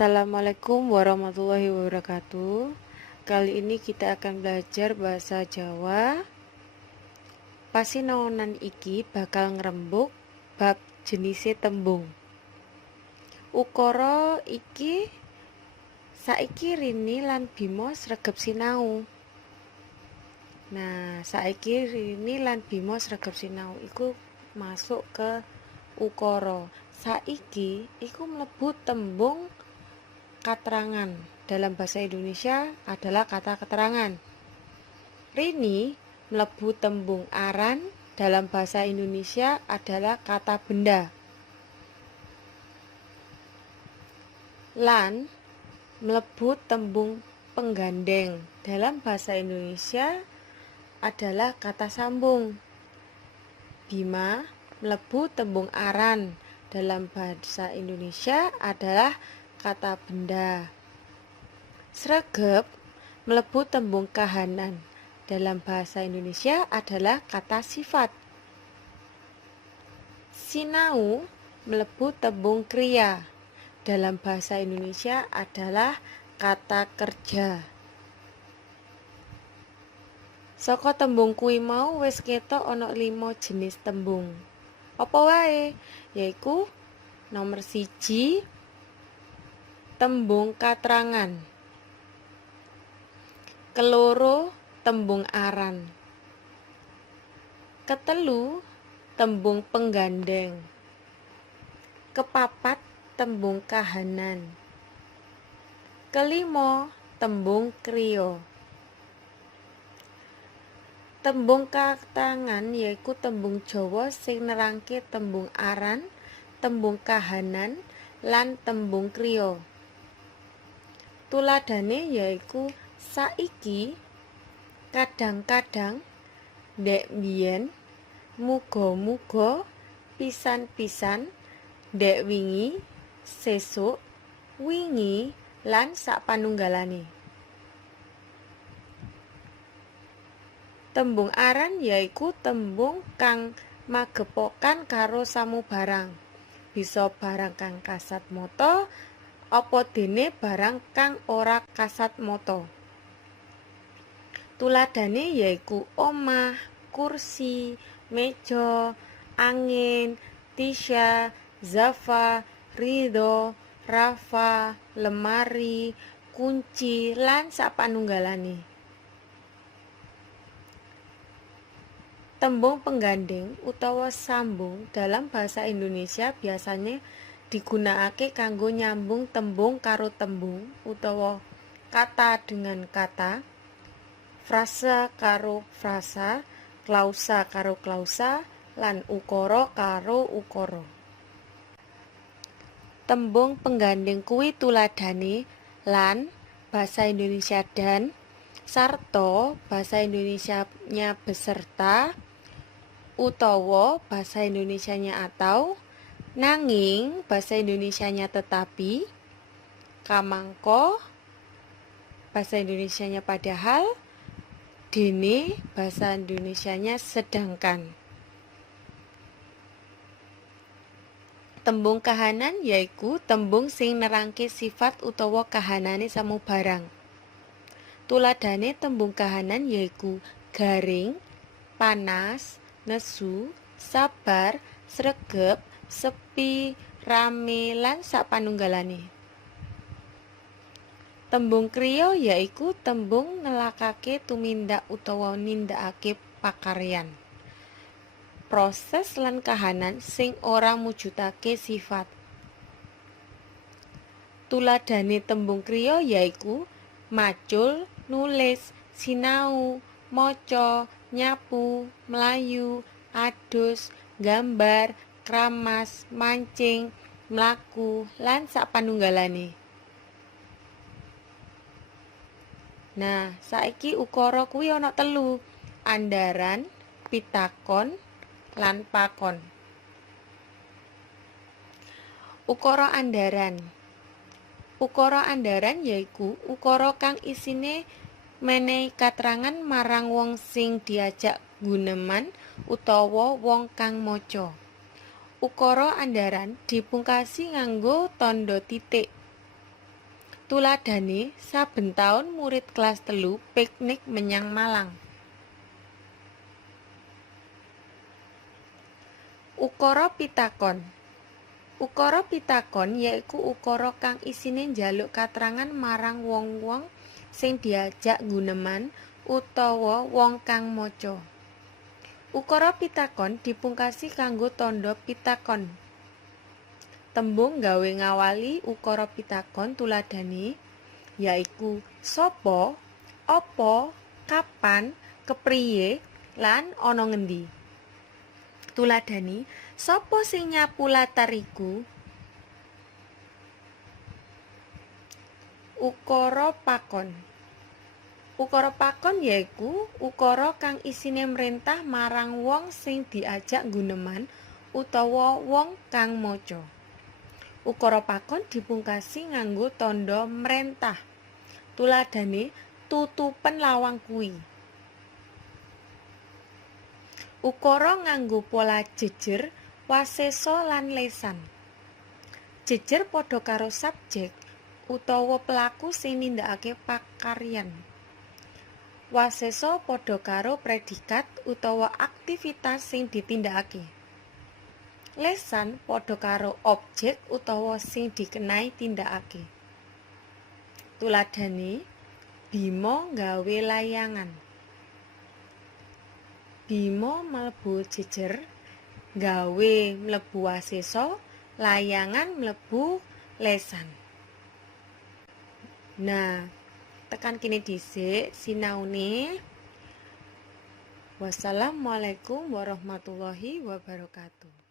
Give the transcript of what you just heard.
Assalamualaikum warahmatullahi wabarakatuh. Kali ini kita akan belajar bahasa Jawa. Pasinaonan iki bakal ngrembug bab jenise tembung. Ukara iki saiki Rini lan Bima sregep sinau. Saiki Rini lan Bima sregep sinau iku masuk ke ukara. Saiki iku mlebu tembung keterangan. Dalam bahasa Indonesia adalah kata keterangan. Rini mlebu tembung aran. Dalam bahasa Indonesia adalah kata benda. Lan mlebu tembung penggandeng. Dalam bahasa Indonesia adalah kata sambung. Bima mlebu tembung aran. Dalam bahasa Indonesia adalah kata benda. Sregep mlebu tembung kahanan. Dalam bahasa Indonesia adalah kata sifat. Sinau mlebu tembung kriya. Dalam bahasa Indonesia adalah kata kerja. Saka tembung kuwi mau wis ketok ana 5 jenis tembung. Apa wae? Yaiku nomor 1, tembung katrangan. Keloro, tembung aran. Ketelu, tembung penggandeng. Kepapat, tembung kahanan. Kelimo, tembung kriya. Tembung katrangan yaiku tembung Jawa sing nerangke tembung aran, tembung kahanan, lan tembung kriya. Tuladhane yaiku saiki, kadang-kadang, ndek biyen, muga-muga, pisan-pisan, ndek wingi, sesuk, wingi, lan sapanunggalane. Tembung aran yaiku tembung kang magepokan karo samubarang. Bisa barang kang kasat mata apa dene barang kang ora kasat mata. Tuladhane yaiku omah, kursi, meja, angin, tisha, zafa, ridho, rafa, lemari, kunci, lan sapanunggalane. Tembung penggandeng utawa sambung dalam bahasa Indonesia biasanya digunakake kanggo nyambung tembung karo tembung utawa kata dengan kata, frasa karo frasa, klausa karo klausa, lan ukara karo ukara. Tembung penggandeng kuwi tuladhane lan bahasa Indonesia dan, sarta bahasa Indonesianya beserta, utawa bahasa Indonesianya atau, nanging bahasa Indonesianya tetapi, kamangka bahasa Indonesianya padahal, dene bahasa Indonesianya sedangkan. Tembung kahanan yaiku tembung sing nerangke sifat utawa kahanane samubarang. Tuladhane tembung kahanan yaiku garing, panas, nesu, sabar, sregep, sepi, rame, lan sapanunggalane. Tembung kriya yaiku tembung nelakake tumindak utawa nindakake pakaryan, proses lan kahanan sing ora mujudake sifat. Tuladhane tembung kriya yaiku macul, nulis, sinau, maca, nyapu, mlayu, adus, gambar, kramas, mancing, mlaku, lan sapanunggalane. Saiki ukara kuwi ana 3, andharan, pitakon, lan pakon. Ukara andharan. Ukara andharan yaiku ukara kang isine menehi katerangan marang wong sing diajak guneman utawa wong kang maca. Ukara andharan dipungkasi nganggo tandha titik. Tuladhane saben taun murid kelas 3 piknik menyang Malang. Ukara pitakon. Ukara pitakon yaiku ukara kang isine njaluk katrangan marang wong-wong sing diajak guneman utawa wong kang maca. Ukara pitakon dipungkasi kanggo tandha pitakon. Tembung gawe ngawali ukara pitakon tuladhane yaiku sapa, apa, kapan, kepriye, lan ana ngendi. Tuladhane, sapa sing nyapu latar iku? Ukara pakon. Ukara pakon yaiku ukara kang isine mrentah marang wong sing diajak guneman utawa wong kang maca. Ukara pakon dipungkasi nganggo tandha mrentah. Tuladhane tutupen lawang kuwi. Ukara nganggo pola jejer, wasesa lan lesan. Jejer padha karo subjek utawa pelaku sing nindakake pakaryan. Wasesa padha karo predikat utawa aktivitas sing ditindakake. Lesan padha karo objek utawa sing dikenai tindakake. Tuladhane Bima gawe layangan. Bima mlebu jejer, gawe mlebu wasesa, layangan mlebu lesan. Nah, tekan kene dhisik sinaune. Wassalamualaikum warahmatullahi wabarakatuh.